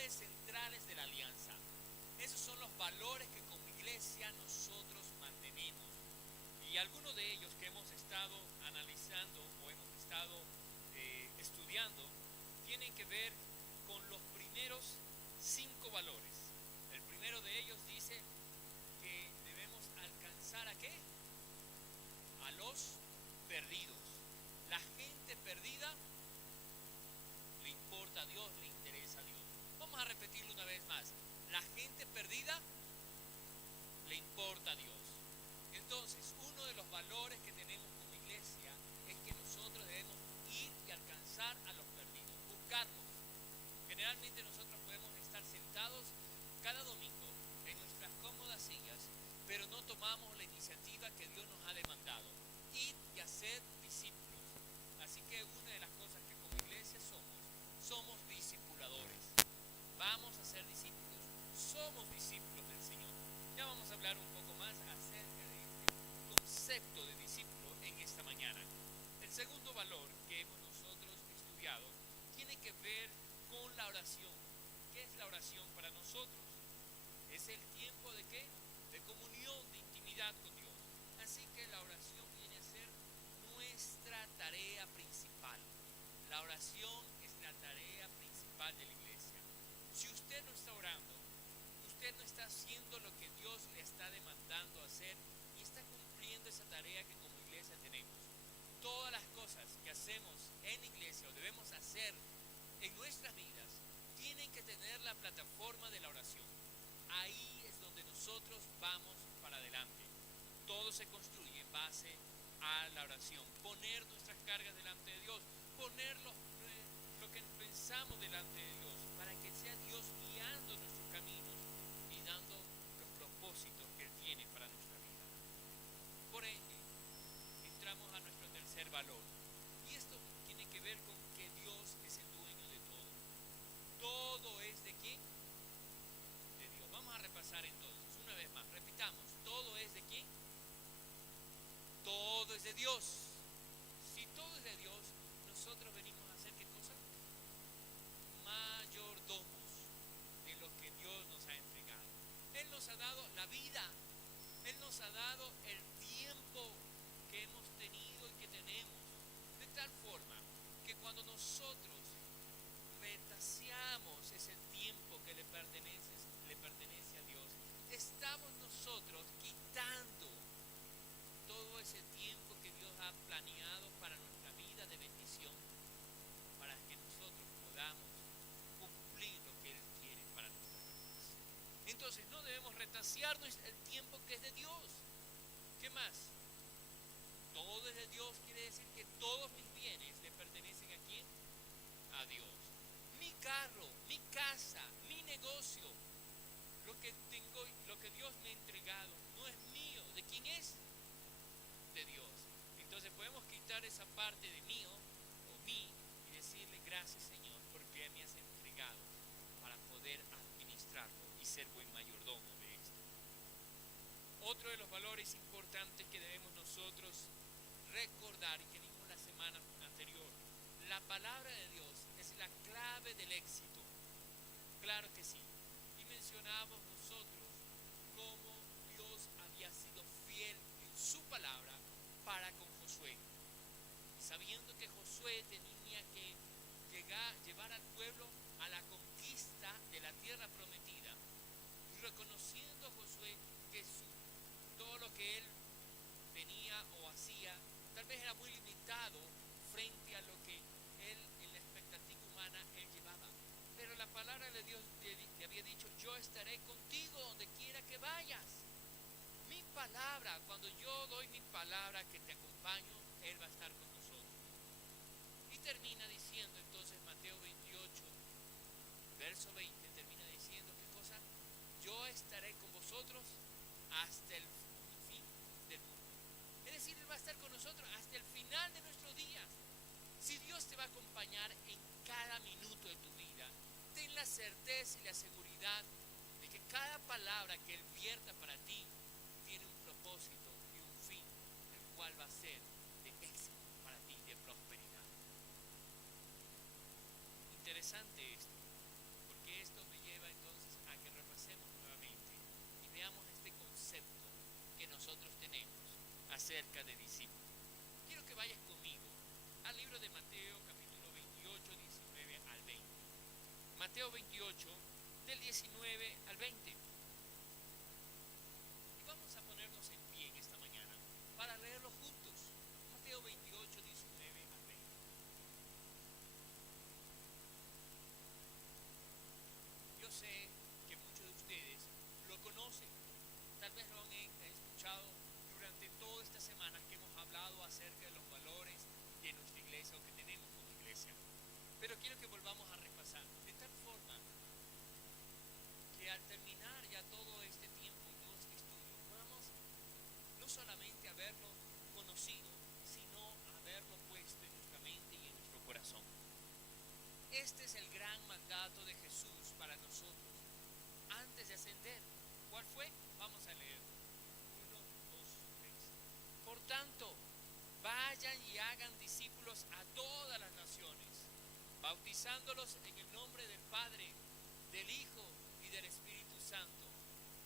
valores centrales de la alianza. Esos son los valores que como iglesia nosotros mantenemos. Y algunos de ellos que hemos estado analizando o hemos estado estudiando tienen que ver con los primeros 5 valores. El primero de ellos dice que debemos alcanzar ¿a qué? A los perdidos. La gente perdida le importa a Dios, le interesa a Dios. Vamos a repetirlo una vez más. La gente perdida le importa a Dios. Entonces, uno de los valores que tenemos como iglesia es que nosotros debemos ir y alcanzar a los perdidos, buscarlos. Generalmente nosotros podemos estar sentados cada domingo en nuestras cómodas sillas, pero no tomamos la iniciativa que Dios nos ha demandado, ir y hacer discípulos. Así que una de las cosas que como iglesia somos discipuladores. Vamos a ser discípulos, somos discípulos del Señor. Ya vamos a hablar un poco más acerca de este concepto de discípulo en esta mañana. El segundo valor que hemos nosotros estudiado tiene que ver con la oración. ¿Qué es la oración para nosotros? Es el tiempo de ¿qué? De comunión, de intimidad con Dios. Así que la oración viene a ser nuestra tarea principal. La oración es la tarea principal de la iglesia. Si usted no está orando, usted no está haciendo lo que Dios le está demandando hacer y está cumpliendo esa tarea que como iglesia tenemos. Todas las cosas que hacemos en la iglesia o debemos hacer en nuestras vidas tienen que tener la plataforma de la oración. Ahí es donde nosotros vamos para adelante. Todo se construye en base a la oración. Poner nuestras cargas delante de Dios, poner lo que pensamos delante de Dios, para que sea Dios guiando nuestros caminos y dando los propósitos que Él tiene para nuestra vida. Por ende, entramos a nuestro tercer valor. Y esto tiene que ver con que Dios es el dueño de todo. ¿Todo es de quién? De Dios. Vamos a repasar entonces, una vez más, repitamos. ¿Todo es de quién? Todo es de Dios. Si todo es de Dios, nosotros venimos a hacer ¿qué cosa? Mayordomos de lo que Dios nos ha entregado. Él nos ha dado la vida. Él nos ha dado el tiempo que hemos tenido y que tenemos. De tal forma que cuando nosotros retaseamos ese tiempo que le pertenece a Dios, estamos nosotros quitando todo ese tiempo que Dios ha planeado para nuestra vida de bendición, para que nosotros podamos cumplir lo que Él quiere para nuestras vidas. Entonces no debemos retasearnos el tiempo que es de Dios. ¿Qué más? Todo es de Dios quiere decir que todos mis bienes le pertenecen ¿a quién? A Dios. Mi carro, mi casa, mi negocio, lo que tengo, lo que Dios me ha entregado, no es mío. ¿De quién es? De Dios. Entonces podemos quitar esa parte de mío o mí y decirle gracias Señor porque me has entregado para poder administrarlo y ser buen mayordomo de esto. Otro de los valores importantes que debemos nosotros recordar y que vimos la semana anterior, la palabra de Dios es la clave del éxito. Claro que sí. Y mencionamos nosotros cómo Dios había sido fiel en su palabra para con Josué. Sabiendo que Josué tenía que llevar al pueblo a la conquista de la tierra prometida. Y reconociendo a Josué que todo lo que él tenía o hacía tal vez era muy limitado frente a lo que él en la expectativa humana él llevaba. Pero la palabra de Dios le había dicho, yo estaré contigo donde quiera que vayas. Mi palabra, cuando yo doy mi palabra que te acompaño, Él va a estar con nosotros. Y termina diciendo entonces Mateo 28, verso 20, termina diciendo ¿qué cosa? Yo estaré con vosotros hasta el fin del mundo. Es decir, Él va a estar con nosotros hasta el final de nuestros días. Si Dios te va a acompañar en cada minuto de tu vida, ten la certeza y la seguridad de que cada palabra que Él vierta para ti tiene un propósito y un fin, el cual va a ser de éxito para ti, de prosperidad. Interesante esto, porque esto me 19 al 20. Y vamos a ponernos en pie en esta mañana para leerlo juntos. Mateo 28, 19 al 20. Yo sé que muchos de ustedes lo conocen, tal vez lo han escuchado durante todas estas semanas que hemos hablado acerca de los valores de nuestra iglesia o que tenemos como iglesia. Pero quiero que volvamos a repasar, de tal forma que al terminar ya todo este tiempo y todo este estudio, podamos no solamente haberlo conocido, sino haberlo puesto en nuestra mente y en nuestro corazón. Este es el gran mandato de Jesús para nosotros antes de ascender. ¿Cuál fue? Vamos a leer. 1, 2, 3. Por tanto, vayan y hagan discípulos a todas las naciones, bautizándolos en el nombre del Padre, del Hijo y del Espíritu Santo,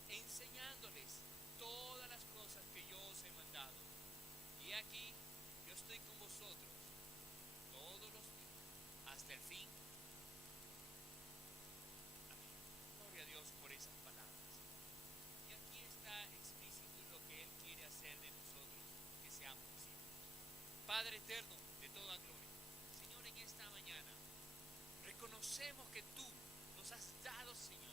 enseñándoles todas las cosas que yo os he mandado. Y aquí yo estoy con vosotros todos los días hasta el fin. Amén. Gloria a Dios por esas palabras. Y aquí está explícito lo que Él quiere hacer de nosotros, que seamos discípulos. Padre eterno, de toda gloria, Señor, en esta mañana reconocemos que tú nos has dado, Señor,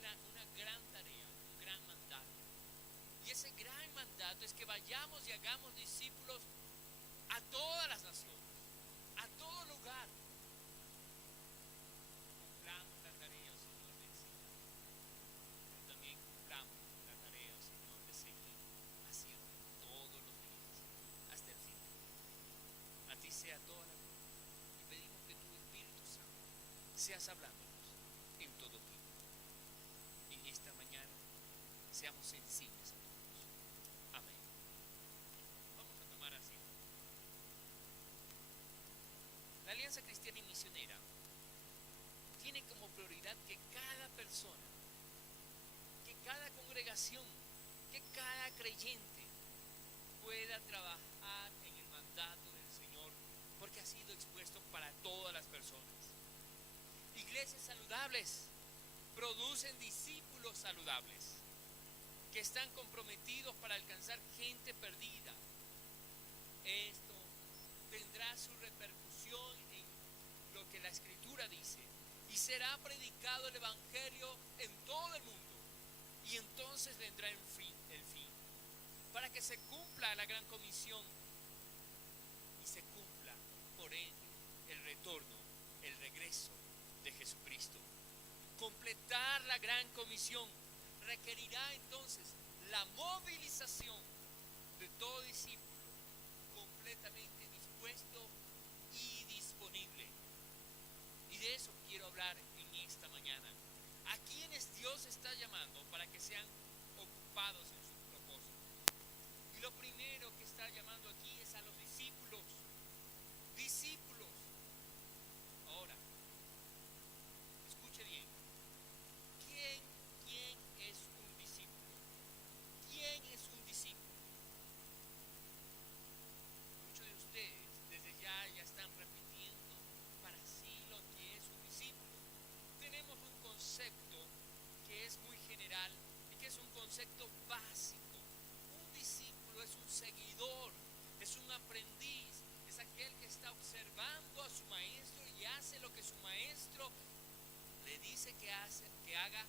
una gran tarea, un gran mandato. Y ese gran mandato es que vayamos y hagamos discípulos a todas las naciones, a todo lugar. Cumplamos la tarea, Señor, de enseñar, pero también cumplamos la tarea, Señor, de seguir haciendo todos los días hasta el fin. A ti sea toda la gloria y pedimos que tu Espíritu Santo seas hablándonos en todo tiempo. En esta mañana seamos sensibles a todos. Amén. Vamos a tomar asiento. La Alianza Cristiana y Misionera tiene como prioridad que cada persona, que cada congregación, que cada creyente pueda trabajar en el mandato del Señor, porque ha sido expuesto para todas las personas. Iglesias saludables producen discípulos saludables que están comprometidos para alcanzar gente perdida. Esto tendrá su repercusión en lo que la Escritura dice, y será predicado el Evangelio en todo el mundo, y entonces vendrá el fin, para que se cumpla la gran comisión y se cumpla por ende el retorno, el regreso de Jesucristo. Completar la gran comisión requerirá entonces la movilización de todo discípulo completamente dispuesto y disponible. Y de eso quiero hablar en esta mañana. A quienes Dios está llamando para que sean ocupados en sus propósitos. Y lo primero que está llamando aquí es a los discípulos. Discípulos. Ahora, escuche bien. ¿Quién es un discípulo? ¿Quién es un discípulo? Muchos de ustedes desde ya están repitiendo para sí lo que es un discípulo. Tenemos un concepto que es muy general y que es un concepto básico. Un discípulo es un seguidor, es un aprendiz, es aquel que está observando a su maestro y hace lo que su maestro le dice que haga,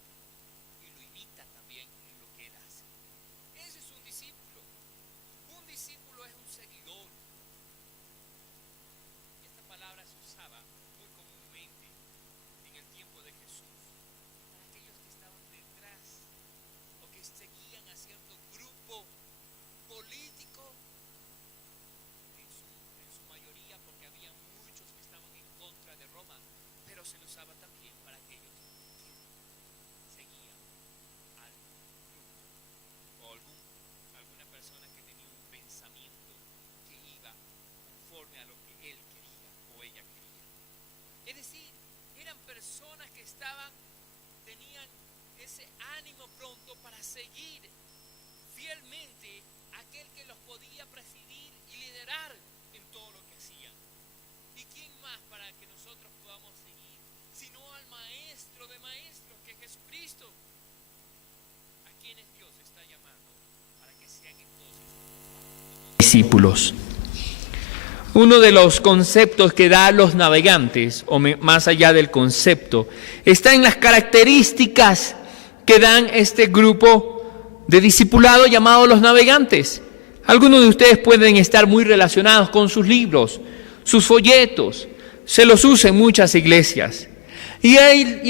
y lo imita también en lo que él hace. Ese es un discípulo. Un discípulo es un seguidor. Y esta palabra se usaba muy comúnmente en el tiempo de Jesús para aquellos que estaban detrás o que seguían a cierto grupo político, en su mayoría, porque había muchos que estaban en contra de Roma, pero se lo usaba también para aquellos que seguían al grupo o alguna persona que tenía un pensamiento que iba conforme a lo que él quería o ella quería. Es decir, eran personas que tenían ese ánimo pronto para seguir fielmente a aquel que los podía presidir y liderar en todo lo que hacían. ¿Y quién más para que nosotros podamos seguir? Sino al maestro de maestros, discípulos. Uno de los conceptos que da los navegantes, o más allá del concepto, está en las características que dan este grupo de discipulado llamado los navegantes. Algunos de ustedes pueden estar muy relacionados con sus libros, sus folletos, se los usa en muchas iglesias. Y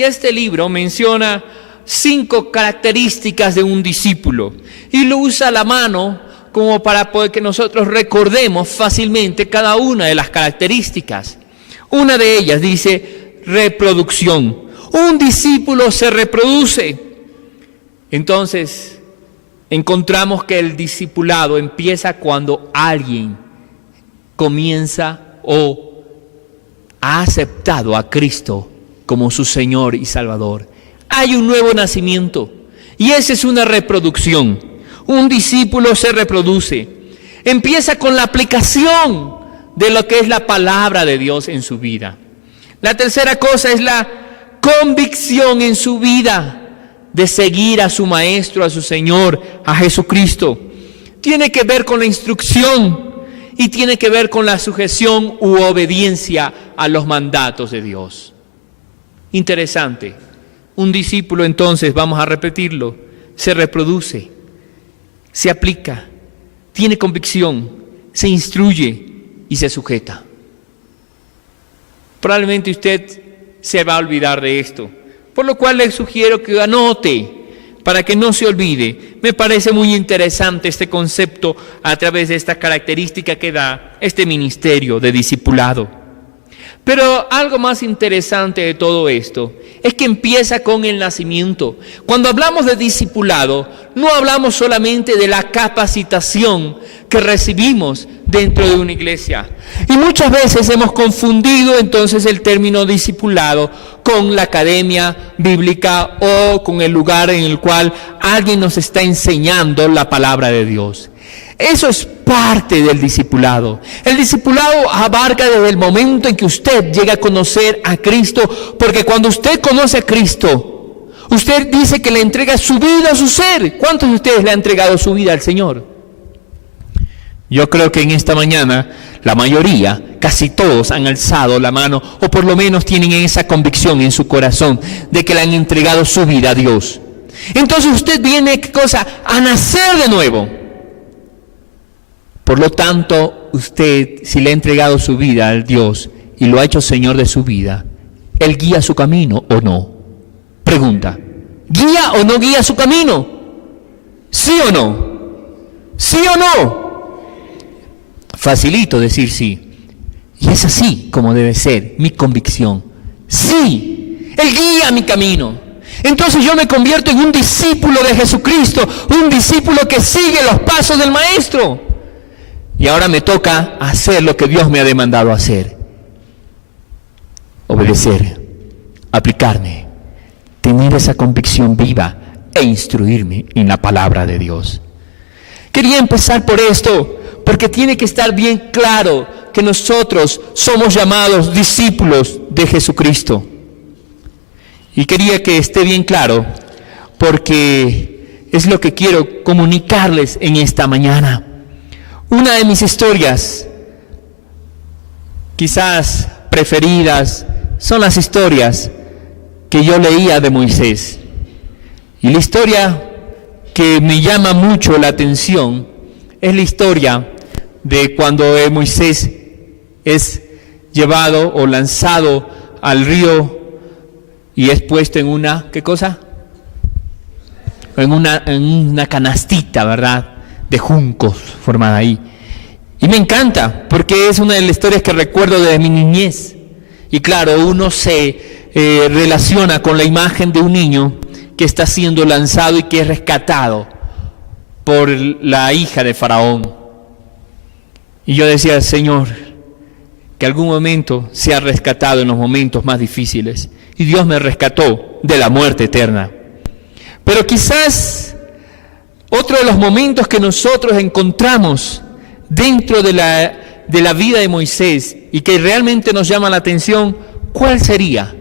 este libro menciona 5 características de un discípulo y lo usa a la mano como para poder que nosotros recordemos fácilmente cada una de las características. Una de ellas dice reproducción. Un discípulo se reproduce. Entonces, encontramos que el discipulado empieza cuando alguien comienza o ha aceptado a Cristo como su Señor y Salvador. Hay un nuevo nacimiento y esa es una reproducción. Un discípulo se reproduce. Empieza con la aplicación de lo que es la palabra de Dios en su vida. La tercera cosa es la convicción en su vida de seguir a su Maestro, a su Señor, a Jesucristo. Tiene que ver con la instrucción y tiene que ver con la sujeción u obediencia a los mandatos de Dios. Interesante. Un discípulo entonces, vamos a repetirlo, se reproduce, se aplica, tiene convicción, se instruye y se sujeta. Probablemente usted se va a olvidar de esto, por lo cual le sugiero que anote para que no se olvide. Me parece muy interesante este concepto a través de esta característica que da este ministerio de discipulado. Pero algo más interesante de todo esto es que empieza con el nacimiento. Cuando hablamos de discipulado, no hablamos solamente de la capacitación que recibimos dentro de una iglesia. Y muchas veces hemos confundido entonces el término discipulado con la academia bíblica o con el lugar en el cual alguien nos está enseñando la palabra de Dios. Eso es parte del discipulado. El discipulado abarca desde el momento en que usted llega a conocer a Cristo, porque cuando usted conoce a Cristo, usted dice que le entrega su vida a su ser. ¿Cuántos de ustedes le han entregado su vida al Señor? Yo creo que en esta mañana la mayoría, casi todos han alzado la mano, o por lo menos tienen esa convicción en su corazón de que le han entregado su vida a Dios. Entonces usted viene, ¿qué cosa? A nacer de nuevo. Por lo tanto, usted, si le ha entregado su vida al Dios y lo ha hecho Señor de su vida, ¿Él guía su camino o no? Pregunta, ¿guía o no guía su camino? ¿Sí o no? ¿Sí o no? Facilito decir sí. Y es así como debe ser mi convicción. Sí, Él guía mi camino. Entonces yo me convierto en un discípulo de Jesucristo, un discípulo que sigue los pasos del Maestro. Y ahora me toca hacer lo que Dios me ha demandado hacer. Obedecer, aplicarme, tener esa convicción viva e instruirme en la palabra de Dios. Quería empezar por esto, porque tiene que estar bien claro que nosotros somos llamados discípulos de Jesucristo. Y quería que esté bien claro, porque es lo que quiero comunicarles en esta mañana. Una de mis historias, quizás preferidas, son las historias que yo leía de Moisés. Y la historia que me llama mucho la atención es la historia de cuando Moisés es llevado o lanzado al río y es puesto en una, ¿qué cosa? En una canastita, ¿verdad?, de juncos formada ahí. Y me encanta, porque es una de las historias que recuerdo de mi niñez. Y claro, uno se relaciona con la imagen de un niño que está siendo lanzado y que es rescatado por la hija de Faraón. Y yo decía, Señor, que algún momento sea rescatado en los momentos más difíciles. Y Dios me rescató de la muerte eterna. Pero quizás otro de los momentos que nosotros encontramos dentro de la vida de Moisés y que realmente nos llama la atención, ¿cuál sería?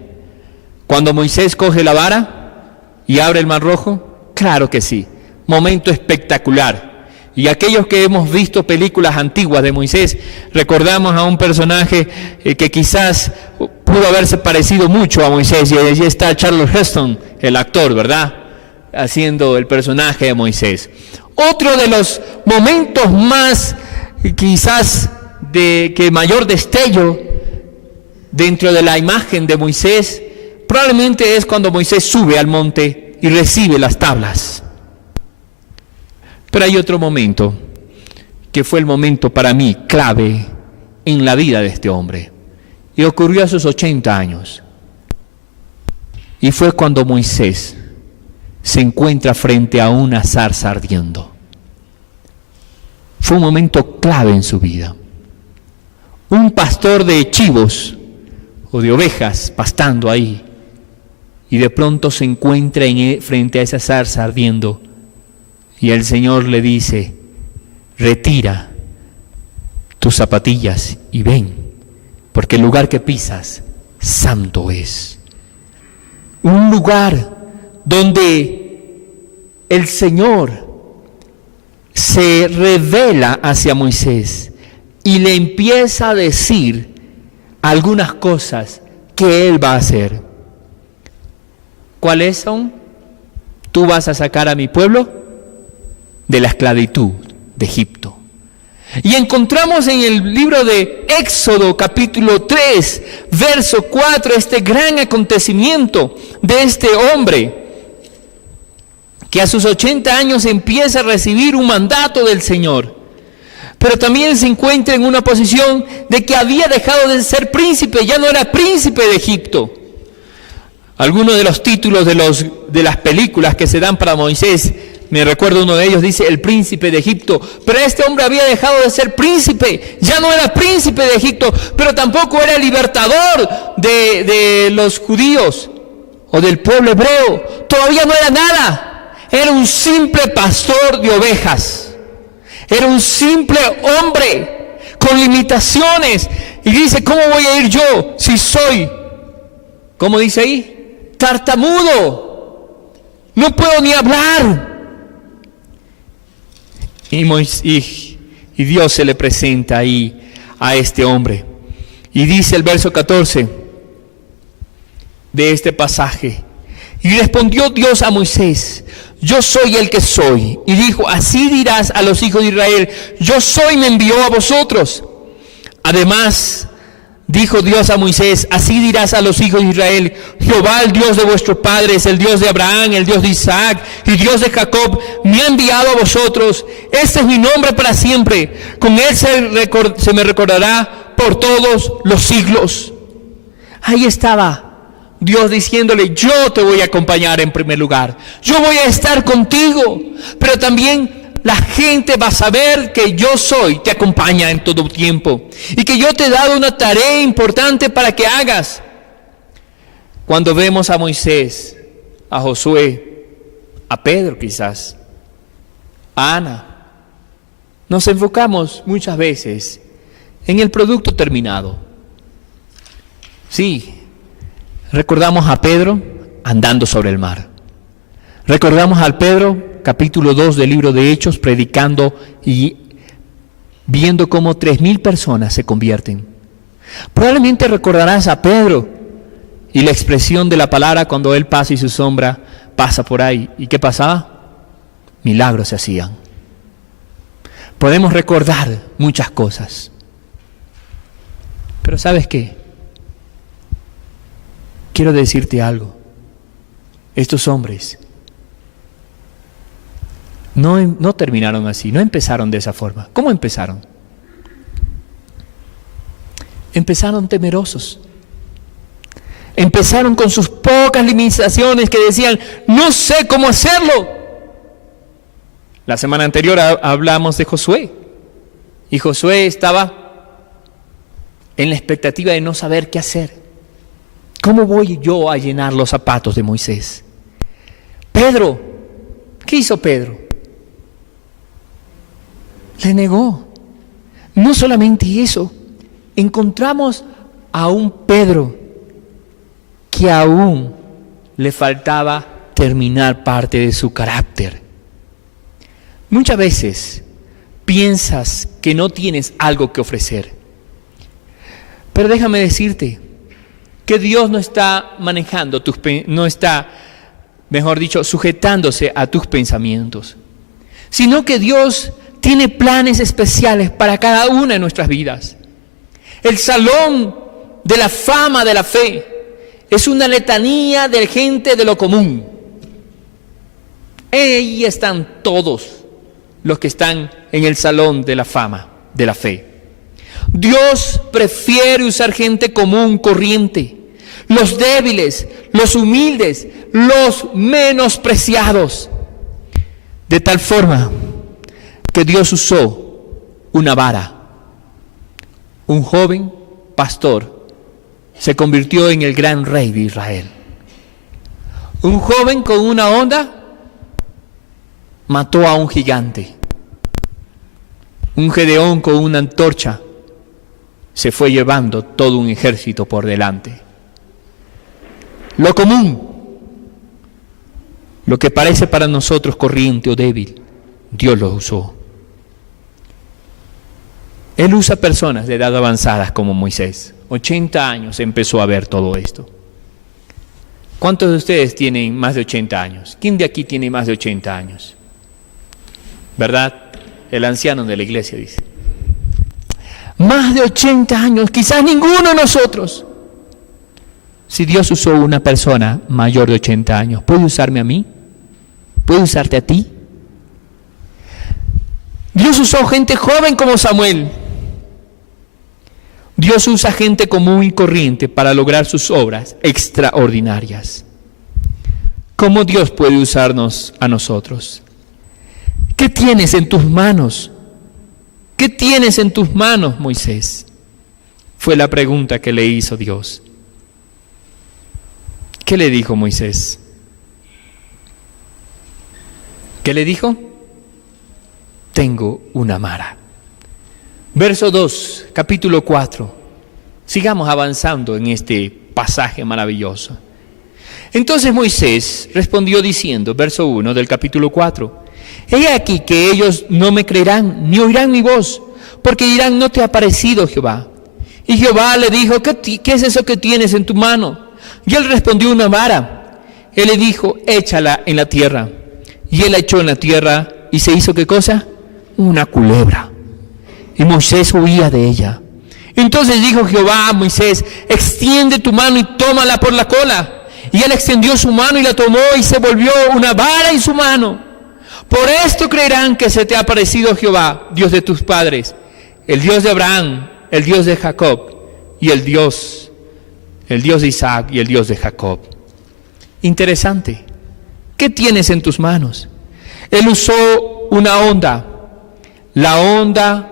¿Cuando Moisés coge la vara y abre el Mar Rojo? Claro que sí, momento espectacular. Y aquellos que hemos visto películas antiguas de Moisés, recordamos a un personaje que quizás pudo haberse parecido mucho a Moisés, y allí está Charlton Heston, el actor, ¿verdad?, haciendo el personaje de Moisés. Otro de los momentos más, quizás, que mayor destello dentro de la imagen de Moisés, probablemente es cuando Moisés sube al monte y recibe las tablas. Pero hay otro momento que fue el momento para mí clave en la vida de este hombre, y ocurrió a sus 80 años, y fue cuando Moisés se encuentra frente a una zarza ardiendo. Fue un momento clave en su vida. Un pastor de chivos o de ovejas pastando ahí, y de pronto se encuentra frente a esa zarza ardiendo, y el Señor le dice: retira tus zapatillas y ven, porque el lugar que pisas santo es. Un lugar donde el Señor se revela hacia Moisés y le empieza a decir algunas cosas que él va a hacer. ¿Cuáles son? Tú vas a sacar a mi pueblo de la esclavitud de Egipto. Y encontramos en el libro de Éxodo capítulo 3, verso 4, este gran acontecimiento de este hombre que a sus 80 años empieza a recibir un mandato del Señor, pero también se encuentra en una posición de que había dejado de ser príncipe, ya no era príncipe de Egipto. Algunos de los títulos de las películas que se dan para Moisés, me recuerdo uno de ellos, dice El príncipe de Egipto, pero este hombre había dejado de ser príncipe, ya no era príncipe de Egipto, pero tampoco era el libertador de los judíos o del pueblo hebreo, todavía no era nada. Era un simple pastor de ovejas. Era un simple hombre con limitaciones. Y dice: ¿cómo voy a ir yo si soy, ¿cómo dice ahí?, tartamudo? No puedo ni hablar. Y Dios se le presenta ahí a este hombre. Y dice el verso 14 de este pasaje: y respondió Dios a Moisés: yo soy el que soy. Y dijo: así dirás a los hijos de Israel: yo soy, me envió a vosotros. Además, dijo Dios a Moisés: así dirás a los hijos de Israel: Jehová, el Dios de vuestros padres, el Dios de Abraham, el Dios de Isaac y Dios de Jacob, me ha enviado a vosotros. Este es mi nombre para siempre. Con él se me recordará por todos los siglos. Ahí estaba Dios diciéndole: yo te voy a acompañar en primer lugar, yo voy a estar contigo, pero también la gente va a saber que yo soy, te acompaña en todo tiempo, y que yo te he dado una tarea importante para que hagas. Cuando vemos a Moisés, a Josué, a Pedro quizás, a Ana, nos enfocamos muchas veces en el producto terminado. Sí, recordamos a Pedro andando sobre el mar. Recordamos al Pedro, capítulo 2 del libro de Hechos, predicando y viendo cómo 3,000 personas se convierten. Probablemente recordarás a Pedro y la expresión de la palabra cuando él pasa y su sombra pasa por ahí. ¿Y qué pasaba? Milagros se hacían. Podemos recordar muchas cosas. Pero ¿sabes qué? Quiero decirte algo. Estos hombres no terminaron así, no empezaron de esa forma. ¿Cómo empezaron? Empezaron temerosos. Empezaron con sus pocas limitaciones que decían: no sé cómo hacerlo. La semana anterior hablamos de Josué. Y Josué estaba en la expectativa de no saber qué hacer. ¿Cómo voy yo a llenar los zapatos de Moisés? Pedro, ¿qué hizo Pedro? Le negó. No solamente eso, encontramos a un Pedro que aún le faltaba terminar parte de su carácter. Muchas veces piensas que no tienes algo que ofrecer. Pero déjame decirte que Dios no está manejando no está, mejor dicho, sujetándose a tus pensamientos, sino que Dios tiene planes especiales para cada una de nuestras vidas. El salón de la fama de la fe es una letanía de gente de lo común. Ahí están todos los que están en el salón de la fama de la fe. Dios prefiere usar gente común, corriente, los débiles, los humildes, los menospreciados. De tal forma que Dios usó una vara. Un joven pastor se convirtió en el gran rey de Israel. Un joven con una honda mató a un gigante. Un Gedeón con una antorcha se fue llevando todo un ejército por delante. Lo común, lo que parece para nosotros corriente o débil, Dios lo usó. Él usa personas de edad avanzadas como Moisés. 80 años empezó a ver todo esto. ¿Cuántos de ustedes tienen más de 80 años? ¿Quién de aquí tiene más de 80 años? ¿Verdad? El anciano de la iglesia dice. Más de 80 años, quizás ninguno de nosotros. Si Dios usó una persona mayor de 80 años, ¿puede usarme a mí? ¿Puede usarte a ti? Dios usó gente joven como Samuel. Dios usa gente común y corriente para lograr sus obras extraordinarias. ¿Cómo Dios puede usarnos a nosotros? ¿Qué tienes en tus manos? ¿Qué tienes en tus manos, Moisés? Fue la pregunta que le hizo Dios. ¿Qué le dijo Moisés? ¿Qué le dijo? Tengo una vara. Verso 2, capítulo 4. Sigamos avanzando en este pasaje maravilloso. Entonces Moisés respondió diciendo, verso 1 del capítulo 4, he aquí que ellos no me creerán, ni oirán mi voz, porque dirán, no te ha parecido Jehová. Y Jehová le dijo, ¿qué es eso que tienes en tu mano? Y él respondió, una vara. Él le dijo, échala en la tierra. Y él la echó en la tierra, y se hizo, ¿qué cosa? Una culebra. Y Moisés huía de ella. Entonces dijo Jehová a Moisés, extiende tu mano y tómala por la cola. Y él extendió su mano y la tomó, y se volvió una vara en su mano. Por esto creerán que se te ha aparecido Jehová, Dios de tus padres, el Dios de Abraham, el Dios de Jacob, y el Dios de Isaac y el Dios de Jacob. Interesante. ¿Qué tienes en tus manos? Él usó una honda. La honda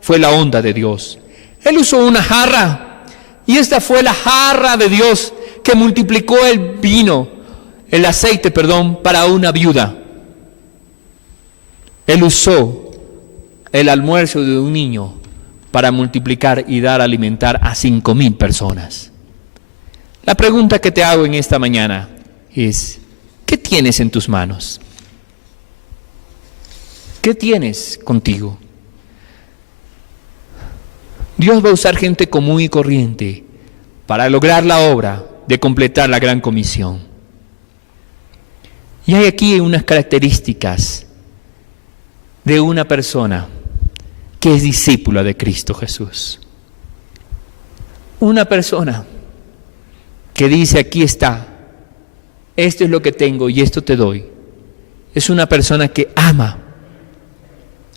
fue la honda de Dios. Él usó una jarra, y esta fue la jarra de Dios que multiplicó el aceite, para una viuda. Él usó el almuerzo de un niño para multiplicar y dar a alimentar a 5,000 personas. La pregunta que te hago en esta mañana es, ¿qué tienes en tus manos? ¿Qué tienes contigo? Dios va a usar gente común y corriente para lograr la obra de completar la gran comisión. Y hay aquí unas características de una persona que es discípula de Cristo Jesús. Una persona que dice, aquí está, esto es lo que tengo y esto te doy. Es una persona que ama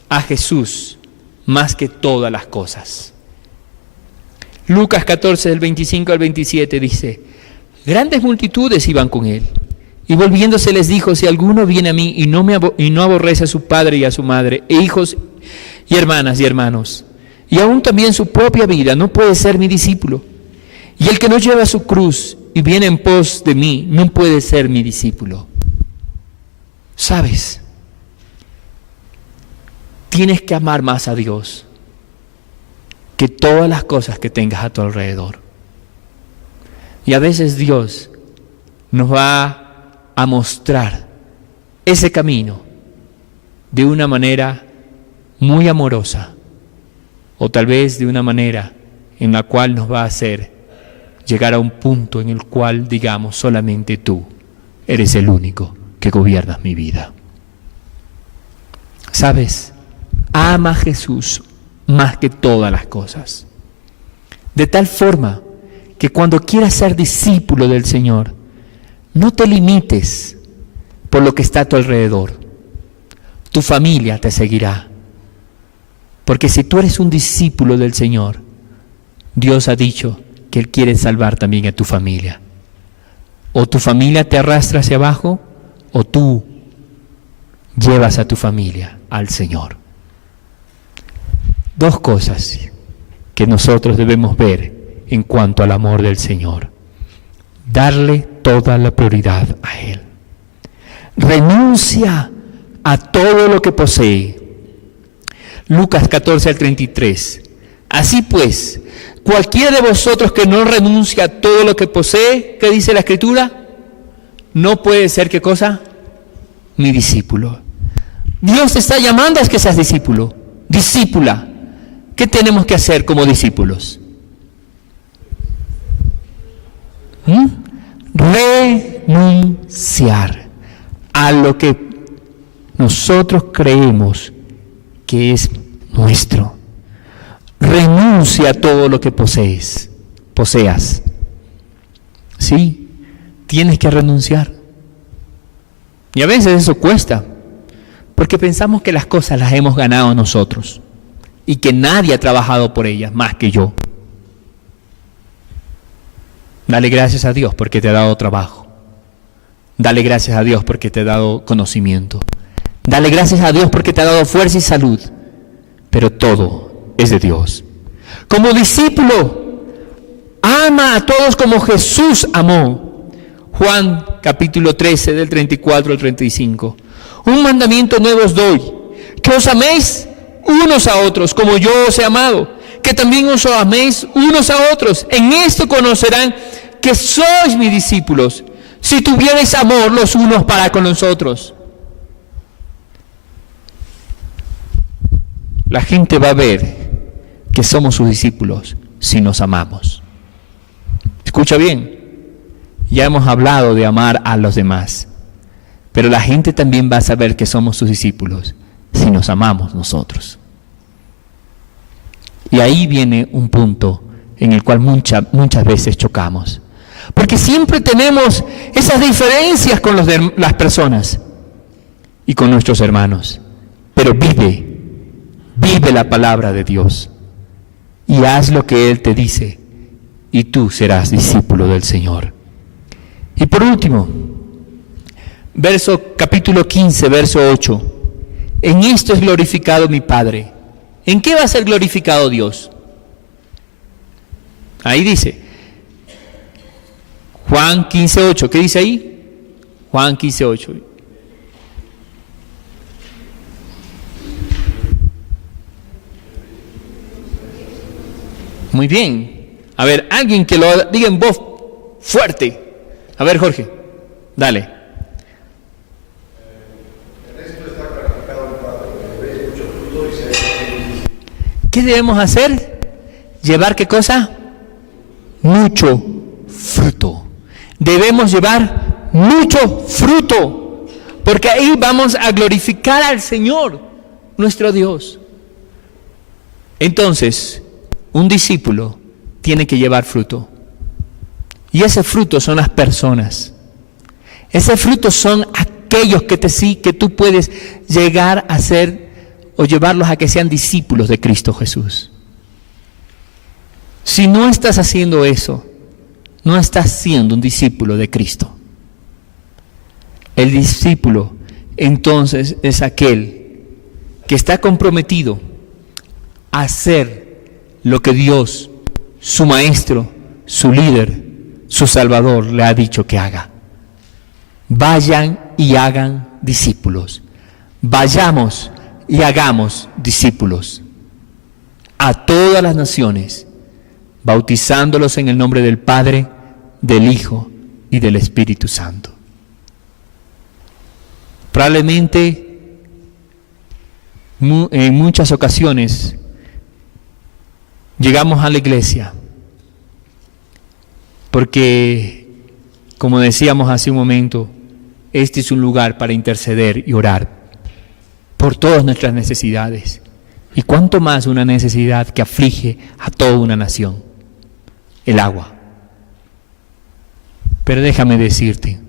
a Jesús más que todas las cosas. Lucas 14, del 25 al 27 dice, grandes multitudes iban con él, y volviéndose les dijo, si alguno viene a mí y no aborrece a su padre y a su madre, e hijos y hermanas y hermanos, y aún también su propia vida, no puede ser mi discípulo. Y el que no lleva su cruz y viene en pos de mí, no puede ser mi discípulo. ¿Sabes? Tienes que amar más a Dios que todas las cosas que tengas a tu alrededor. Y a veces Dios nos va a mostrar ese camino de una manera muy amorosa, o tal vez de una manera en la cual nos va a hacer llegar a un punto en el cual digamos: solamente tú eres el único que gobiernas mi vida. ¿Sabes? Ama a Jesús más que todas las cosas, de tal forma que cuando quieras ser discípulo del Señor, no te limites por lo que está a tu alrededor. Tu familia te seguirá, porque si tú eres un discípulo del Señor, Dios ha dicho que Él quiere salvar también a tu familia. O tu familia te arrastra hacia abajo, o tú llevas a tu familia al Señor. Dos cosas que nosotros debemos ver en cuanto al amor del Señor: darle toda la prioridad a Él. Renuncia a todo lo que posee. Lucas 14 al 33. Así pues, cualquiera de vosotros que no renuncia a todo lo que posee, ¿qué dice la Escritura? No puede ser, ¿qué cosa? Mi discípulo. Dios te está llamando a que seas discípulo, discípula. ¿Qué tenemos que hacer como discípulos? Renunciar a lo que nosotros creemos que es nuestro. Renuncia a todo lo que poseas. Sí, tienes que renunciar. Y a veces eso cuesta, porque pensamos que las cosas las hemos ganado nosotros y que nadie ha trabajado por ellas más que yo. Dale gracias a Dios porque te ha dado trabajo. Dale gracias a Dios porque te ha dado conocimiento. Dale gracias a Dios porque te ha dado fuerza y salud. Pero todo es de Dios. Como discípulo, ama a todos como Jesús amó. Juan capítulo 13 del 34 al 35. Un mandamiento nuevo os doy, que os améis unos a otros como yo os he amado, que también os améis unos a otros. En esto conocerán que sois mis discípulos, si tuvierais amor los unos para con los otros. La gente va a ver que somos sus discípulos si nos amamos. Escucha bien, ya hemos hablado de amar a los demás, pero la gente también va a saber que somos sus discípulos si nos amamos nosotros. Y ahí viene un punto en el cual muchas veces chocamos, porque siempre tenemos esas diferencias con las personas y con nuestros hermanos. Pero vive la palabra de Dios y haz lo que Él te dice, y tú serás discípulo del Señor. Y por último, capítulo 15, verso 8. En esto es glorificado mi Padre. ¿En qué va a ser glorificado Dios? Ahí dice, Juan 15, 8. ¿Qué dice ahí? Juan 15, 8. Muy bien. A ver, alguien que lo diga en voz fuerte. A ver, Jorge, dale. ¿Qué debemos hacer? ¿Llevar qué cosa? Mucho fruto. Debemos llevar mucho fruto, porque ahí vamos a glorificar al Señor, nuestro Dios. Entonces, un discípulo tiene que llevar fruto. Y ese fruto son las personas. Ese fruto son aquellos que tú puedes llegar a ser o llevarlos a que sean discípulos de Cristo Jesús. Si no estás haciendo eso, no estás siendo un discípulo de Cristo. El discípulo, entonces, es aquel que está comprometido a hacer lo que Dios, su maestro, su líder, su Salvador, le ha dicho que haga. Vayan y hagan discípulos. Vayamos y hagamos discípulos a todas las naciones, bautizándolos en el nombre del Padre, del Hijo y del Espíritu Santo. Probablemente En muchas ocasiones llegamos a la iglesia porque, como decíamos hace un momento, este es un lugar para interceder y orar por todas nuestras necesidades. Y cuánto más una necesidad que aflige a toda una nación: el agua. Pero déjame decirte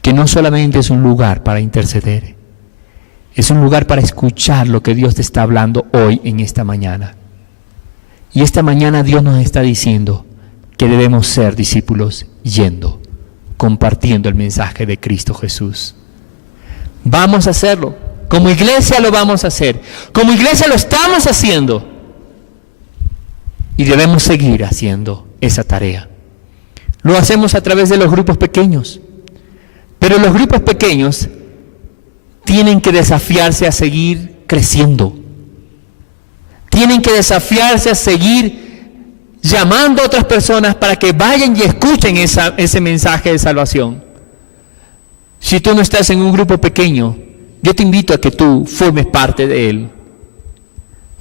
que no solamente es un lugar para interceder, es un lugar para escuchar lo que Dios te está hablando hoy en esta mañana. Y esta mañana Dios nos está diciendo que debemos ser discípulos yendo, compartiendo el mensaje de Cristo Jesús. Vamos a hacerlo. Como iglesia lo vamos a hacer. Como iglesia lo estamos haciendo. Y debemos seguir haciendo esa tarea. Lo hacemos a través de los grupos pequeños. Pero los grupos pequeños tienen que desafiarse a seguir creciendo. Tienen que desafiarse a seguir llamando a otras personas para que vayan y escuchen ese mensaje de salvación. Si tú no estás en un grupo pequeño, yo te invito a que tú formes parte de él.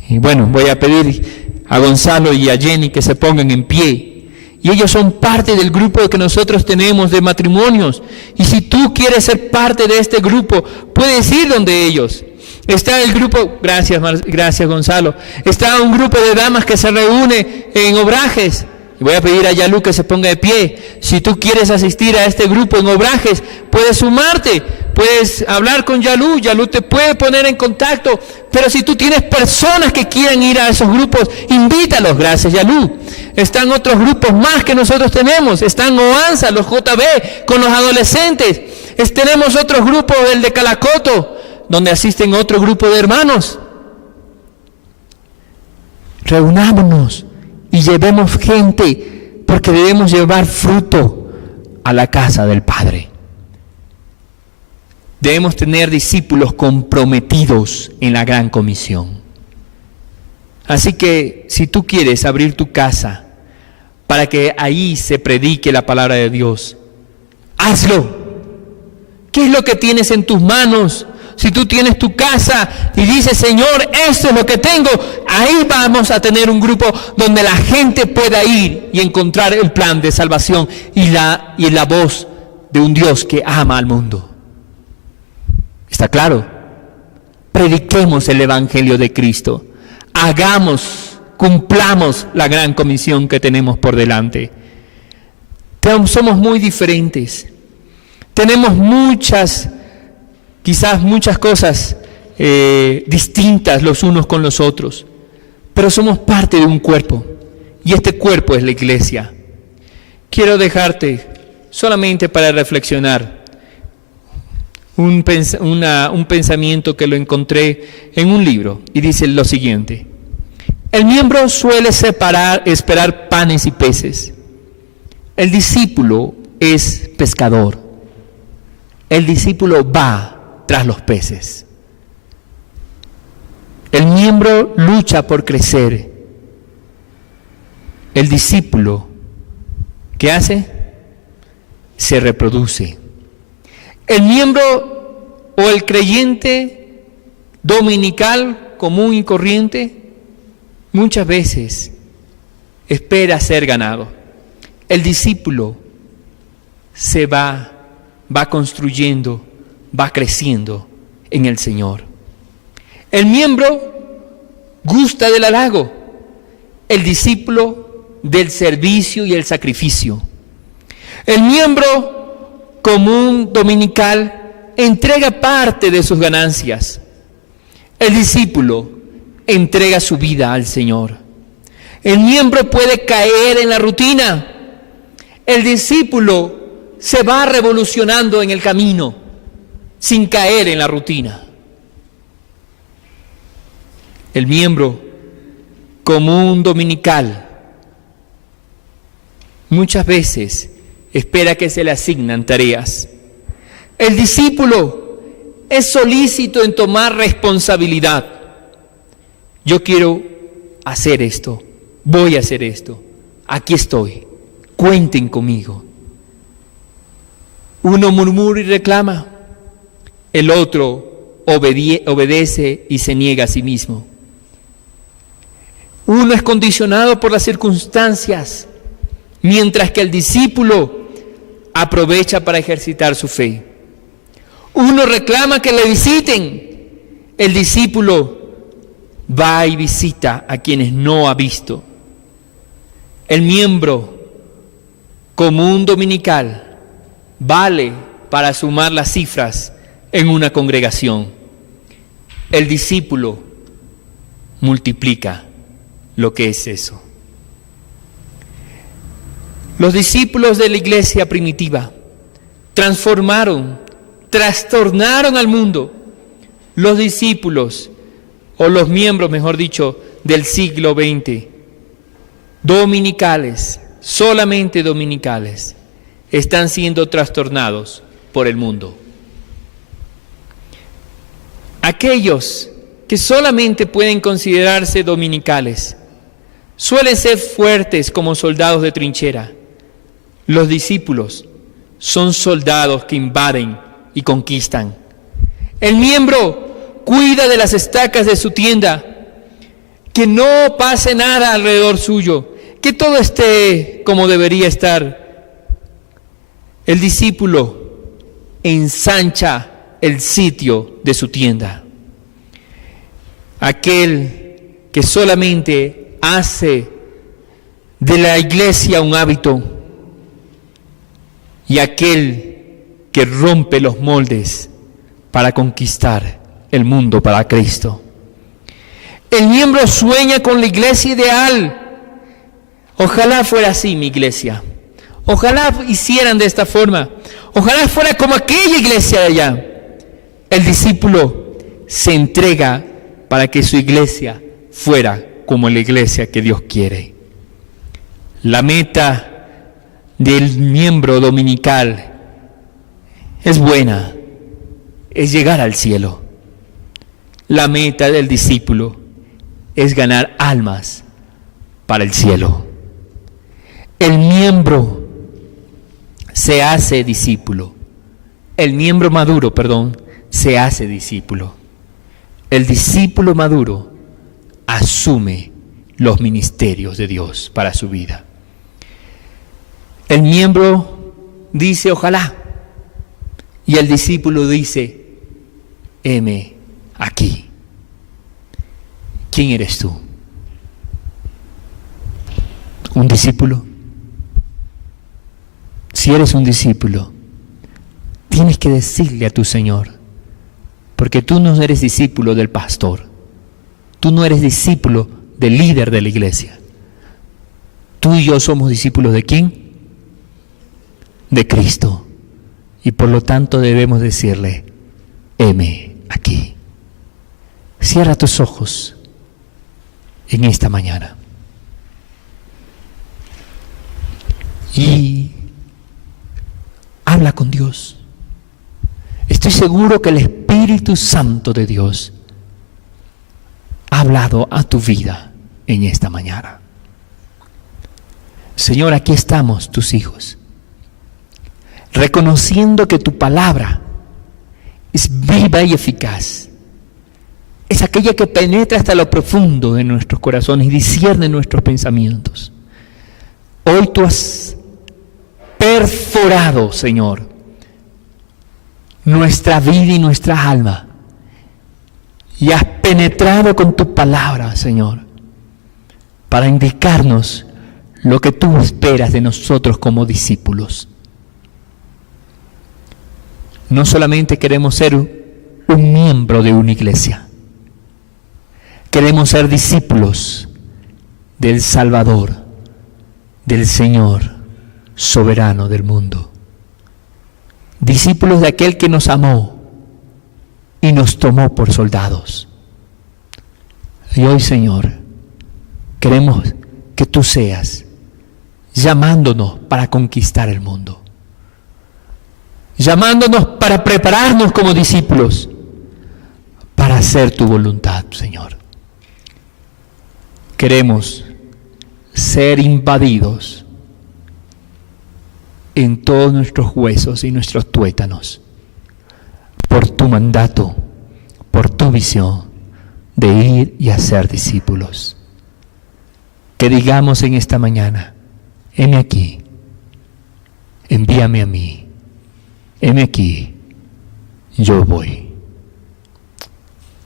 Y bueno, voy a pedir a Gonzalo y a Jenny que se pongan en pie. Y ellos son parte del grupo que nosotros tenemos de matrimonios. Y si tú quieres ser parte de este grupo, puedes ir donde ellos. Está el grupo, gracias Gonzalo, está un grupo de damas que se reúne en Obrajes. Y voy a pedir a Yalu que se ponga de pie. Si tú quieres asistir a este grupo en Obrajes, puedes sumarte, puedes hablar con Yalu, Yalu te puede poner en contacto. Pero si tú tienes personas que quieran ir a esos grupos, invítalos, gracias Yalu. Están otros grupos más que nosotros tenemos, están OANSA, los JB, con los adolescentes. Tenemos otros grupos, el de Calacoto, donde asisten otro grupo de hermanos. Reunámonos y llevemos gente, porque debemos llevar fruto a la casa del Padre. Debemos tener discípulos comprometidos en la gran comisión. Así que si tú quieres abrir tu casa para que ahí se predique la palabra de Dios, hazlo. ¿Qué es lo que tienes en tus manos? Si tú tienes tu casa y dices, Señor, esto es lo que tengo, ahí vamos a tener un grupo donde la gente pueda ir y encontrar el plan de salvación y la voz de un Dios que ama al mundo. ¿Está claro? Prediquemos el Evangelio de Cristo. Cumplamos la gran comisión que tenemos por delante. Somos muy diferentes. Tenemos quizás muchas cosas distintas los unos con los otros, pero somos parte de un cuerpo, y este cuerpo es la iglesia. Quiero dejarte solamente para reflexionar un pensamiento que lo encontré en un libro, y dice lo siguiente: el miembro suele esperar panes y peces. El discípulo es pescador. El discípulo va tras los peces. El miembro lucha por crecer. El discípulo, ¿qué hace? Se reproduce. El miembro o el creyente dominical común y corriente muchas veces espera ser ganado. El discípulo va construyendo, va creciendo en el Señor. El miembro gusta del halago, el discípulo del servicio y el sacrificio. El miembro común dominical entrega parte de sus ganancias. El discípulo entrega su vida al Señor. El miembro puede caer en la rutina. El discípulo se va revolucionando en el camino, sin caer en la rutina. El miembro común dominical muchas veces espera que se le asignan tareas. El discípulo es solícito en tomar responsabilidad. Yo quiero hacer esto, voy a hacer esto, aquí estoy, cuenten conmigo. Uno murmura y reclama, el otro obedece y se niega a sí mismo. Uno es condicionado por las circunstancias, mientras que el discípulo aprovecha para ejercitar su fe. Uno reclama que le visiten, el discípulo va y visita a quienes no ha visto. El miembro común dominical vale para sumar las cifras en una congregación. El discípulo multiplica lo que es eso. Los discípulos de la iglesia primitiva transformaron, trastornaron al mundo. Los discípulos, o los miembros, mejor dicho, del siglo XX, dominicales, solamente dominicales, están siendo trastornados por el mundo. Aquellos que solamente pueden considerarse dominicales suelen ser fuertes como soldados de trinchera. Los discípulos son soldados que invaden y conquistan. El miembro cuida de las estacas de su tienda, que no pase nada alrededor suyo, que todo esté como debería estar. El discípulo ensancha el sitio de su tienda. Aquel que solamente hace de la iglesia un hábito, y aquel que rompe los moldes para conquistar el mundo para Cristo. El miembro sueña con la iglesia ideal. Ojalá fuera así mi iglesia. Ojalá hicieran de esta forma. Ojalá fuera como aquella iglesia de allá. El discípulo se entrega para que su iglesia fuera como la iglesia que Dios quiere. La meta del miembro dominical es buena, es llegar al cielo. La meta del discípulo es ganar almas para el cielo. El miembro se hace discípulo. El miembro maduro, se hace discípulo. El discípulo maduro asume los ministerios de Dios para su vida. El miembro dice ojalá, y el discípulo dice, heme aquí. ¿Quién eres tú? ¿Un discípulo? Si eres un discípulo, tienes que decirle a tu Señor, porque tú no eres discípulo del pastor, tú no eres discípulo del líder de la iglesia. Tú y yo somos discípulos ¿de quién? De Cristo. Y por lo tanto debemos decirle, heme aquí. Cierra tus ojos en esta mañana. Y habla con Dios. Estoy seguro que el Espíritu Santo de Dios ha hablado a tu vida en esta mañana. Señor, aquí estamos, tus hijos, reconociendo que tu palabra es viva y eficaz. Es aquella que penetra hasta lo profundo de nuestros corazones y discierne nuestros pensamientos. Hoy tú has perforado, Señor, nuestra vida y nuestra alma, y has penetrado con tu palabra, Señor, para indicarnos lo que tú esperas de nosotros como discípulos. No solamente queremos ser un miembro de una iglesia, queremos ser discípulos del Salvador, del Señor soberano del mundo. Discípulos de aquel que nos amó y nos tomó por soldados. Y hoy, Señor, queremos que tú seas llamándonos para conquistar el mundo, llamándonos para prepararnos como discípulos para hacer tu voluntad, Señor. Queremos ser invadidos en todos nuestros huesos y nuestros tuétanos por tu mandato, tu visión de ir y hacer discípulos. Que digamos en esta mañana, heme aquí, envíame a mí, heme aquí, yo voy.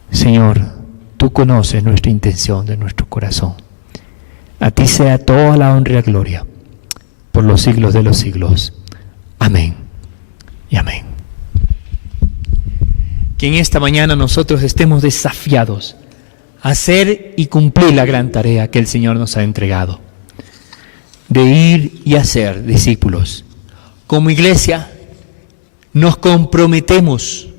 Señor, tú conoces nuestra intención de nuestro corazón. A ti sea toda la honra y la gloria por los siglos de los siglos. Amén y amén. Que en esta mañana nosotros estemos desafiados a hacer y cumplir la gran tarea que el Señor nos ha entregado, de ir y hacer discípulos. Como iglesia nos comprometemos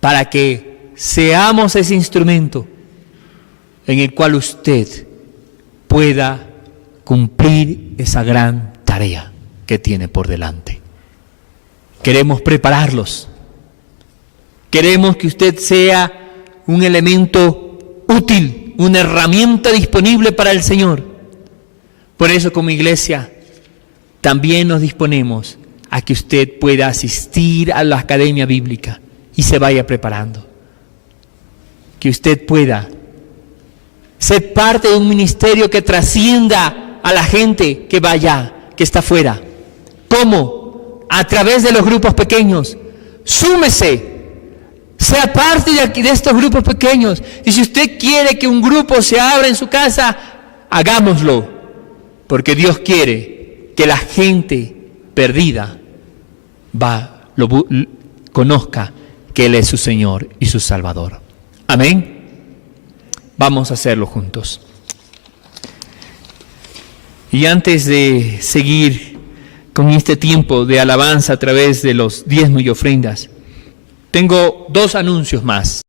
para que seamos ese instrumento en el cual usted pueda cumplir esa gran tarea que tiene por delante. Queremos prepararlos. Queremos que usted sea un elemento útil, una herramienta disponible para el Señor. Por eso, como iglesia, también nos disponemos a que usted pueda asistir a la academia bíblica y se vaya preparando. Que usted pueda ser parte de un ministerio que trascienda a la gente que va allá, que está afuera. ¿Cómo? A través de los grupos pequeños. Súmese. Sea parte de estos grupos pequeños. Y si usted quiere que un grupo se abra en su casa, hagámoslo. Porque Dios quiere que la gente perdida conozca que Él es su Señor y su Salvador. Amén. Vamos a hacerlo juntos. Y antes de seguir con este tiempo de alabanza a través de los diezmos y ofrendas, tengo 2 anuncios más.